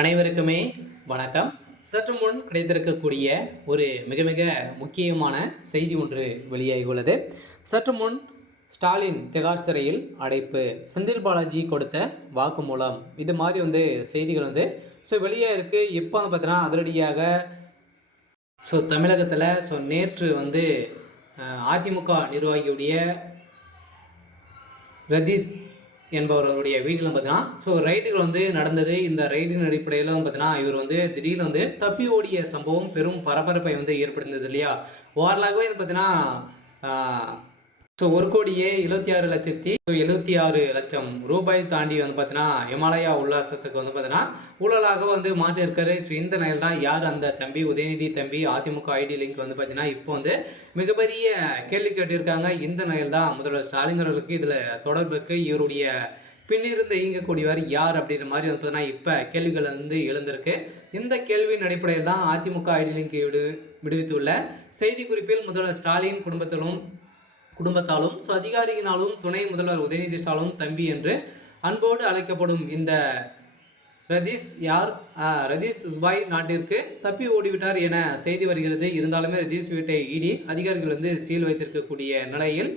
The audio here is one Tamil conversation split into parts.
அனைவருக்குமே வணக்கம். சற்று முன் கிடைத்திருக்கக்கூடிய ஒரு மிக மிக முக்கியமான செய்தி ஒன்று வெளியாகியுள்ளது. சற்று முன் ஸ்டாலின் திகார் சிறையில் அடைப்பு, செந்தில் பாலாஜி கொடுத்த வாக்குமூலம், இது மாதிரி செய்திகள் வெளியே இருக்குது. இப்போ பார்த்தீங்கன்னா அதிரடியாக தமிழகத்தில் நேற்று அதிமுக நிர்வாகியுடைய ரதீஷ் என்பவருடைய வீட்டில் பார்த்தீங்கன்னா ரைடுகள் நடந்தது. இந்த ரைடின் அடிப்படையில் பார்த்தீங்கன்னா இவர் திடீர்னு தப்பி ஓடிய சம்பவம் பெரும் பரபரப்பை ஏற்படுத்தினது இல்லையா. ஓவரலாகவே பார்த்தீங்கன்னா 1,76,76,00,000 ரூபாய் தாண்டி பார்த்தீங்கன்னா இமாலயா உல்லாசத்துக்கு பார்த்தீங்கன்னா ஊழலாக மாற்றிருக்காரு. இந்த நிலையில் தான் யார் அந்த தம்பி, உதயநிதி தம்பி, அதிமுக ஐடி லிங்க் பார்த்தீங்கன்னா இப்போ மிகப்பெரிய கேள்வி கேட்டிருக்காங்க. இந்த நிலையில் தான் முதல்வர் ஸ்டாலின் அவர்களுக்கு இதில் தொடர்புக்கு இவருடைய பின்னிருந்து இயங்கக்கூடியவர் யார் அப்படின்ற மாதிரி பார்த்தீங்கன்னா இப்போ கேள்விகள் எழுந்திருக்கு. இந்த கேள்வியின் அடிப்படையில் தான் அதிமுக ஐடி லிங்க் விடுவித்துள்ள செய்தி குறிப்பில் முதல்வர் ஸ்டாலின் குடும்பத்தாலும் அதிகாரியினாலும் துணை முதல்வர் உதயநிதி ஸ்டாலின் தம்பி என்று அன்போடு அழைக்கப்படும் இந்த ரதீஷ் யார்? ரதீஷ் துபாய் நாட்டிற்கு தப்பி ஓடிவிட்டார் என செய்தி வருகிறது. இருந்தாலுமே ரதீஷ் வீட்டை இடி அதிகாரிகள் சீல் வைத்திருக்கக்கூடிய நிலையில்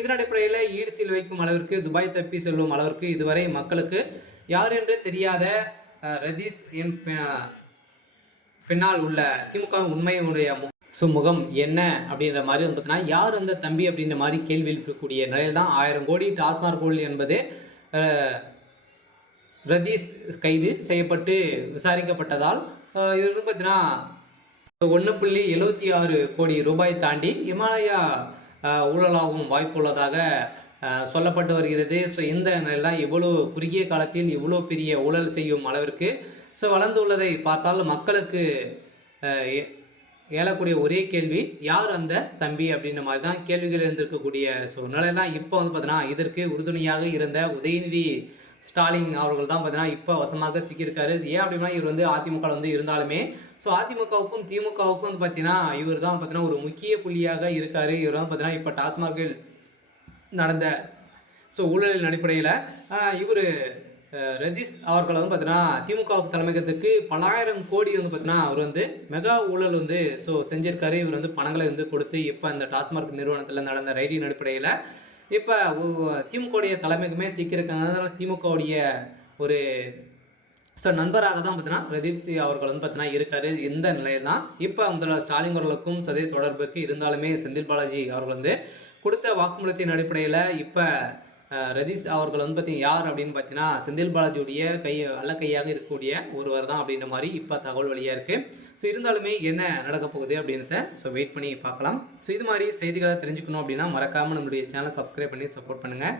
இதன் அடிப்படையில் ஈடு சீல் வைக்கும் அளவிற்கு, துபாய் தப்பி செல்லும் அளவிற்கு இதுவரை மக்களுக்கு யார் என்று தெரியாத ரதீஷ் பின்னால் உள்ள திமுக உண்மையுடைய முகம் என்ன அப்படின்ற மாதிரி பார்த்தீங்கன்னா யார் அந்த தம்பி அப்படின்ற மாதிரி கேள்வி எழுப்பக்கூடிய நிலையில் தான் 1000 கோடி டாஸ்மாக் ஊழல் என்பது ரதீஷ் கைது செய்யப்பட்டு விசாரிக்கப்பட்டதால் இது பார்த்தீங்கன்னா 1.76 கோடி ரூபாய் தாண்டி இமாலயா ஊழலாகவும் வாய்ப்புள்ளதாக சொல்லப்பட்டு வருகிறது. இந்த நிலையில் தான் இவ்வளோ குறுகிய காலத்தில் இவ்வளோ பெரிய ஊழல் செய்யும் அளவிற்கு வளர்ந்துள்ளதை பார்த்தால் மக்களுக்கு ஏழக்கூடிய ஒரே கேள்வி யார் அந்த தம்பி அப்படின்ற மாதிரி தான் கேள்விகள் இருந்திருக்கக்கூடிய நிலை தான் இப்போ பார்த்தீங்கன்னா இதற்கு உறுதுணையாக இருந்த உதயநிதி ஸ்டாலின் அவர்கள் தான் பார்த்தீங்கன்னா இப்போ வசமாக சிக்கியிருக்காரு. ஏன் அப்படின்னா இவர் அதிமுக இருந்தாலுமே அதிமுகவுக்கும் திமுகவுக்கும் பார்த்தீங்கன்னா இவர் தான் பார்த்தீங்கன்னா ஒரு முக்கிய புள்ளியாக இருக்கார். இவர் தான் பார்த்தீங்கன்னா இப்போ டாஸ்மாகில் நடந்த ஊழலின் அடிப்படையில் இவர் ரதீஷ் அவர்கள் பார்த்தீங்கன்னா திமுக தலைமையகத்துக்கு பலாயிரம் கோடி பார்த்தீங்கன்னா அவர் மெகா ஊழல் செஞ்சிருக்காரு. இவர் பணங்களை கொடுத்து இப்போ இந்த டாஸ்மாக் நிறுவனத்தில் நடந்த ரைடின் அடிப்படையில் இப்போ திமுகவுடைய தலைமைக்குமே சிக்கியிருக்காங்க. அதனால் திமுகவுடைய ஒரு நண்பராக தான் பார்த்தீங்கன்னா ரதீஷ் அவர்கள் பார்த்தீங்கன்னா இருக்காரு. இந்த நிலையில் தான் இப்போ முதல்வர் ஸ்டாலின் அவர்களுக்கும் தொடர்புக்கு இருந்தாலுமே செந்தில் பாலாஜி அவர்கள் கொடுத்த வாக்குமூலத்தின் அடிப்படையில் இப்போ ரதீஷ் அவர்கள் பார்த்தீங்கன்னா யார் அப்படின்னு பார்த்தீங்கன்னா செந்தில் பாலாஜியுடைய கையாக இருக்கக்கூடிய ஒருவர் தான் அப்படின்ற மாதிரி இப்போ தகவல் வழியாக இருக்குது. இருந்தாலுமே என்ன நடக்க போகுது அப்படின்றத வெயிட் பண்ணி பார்க்கலாம். இது மாதிரி செய்திகளை தெரிஞ்சுக்கணும் அப்படின்னா மறக்காமல் நம்மளுடைய சேனலை சப்ஸ்கிரைப் பண்ணி சப்போர்ட் பண்ணுங்கள்.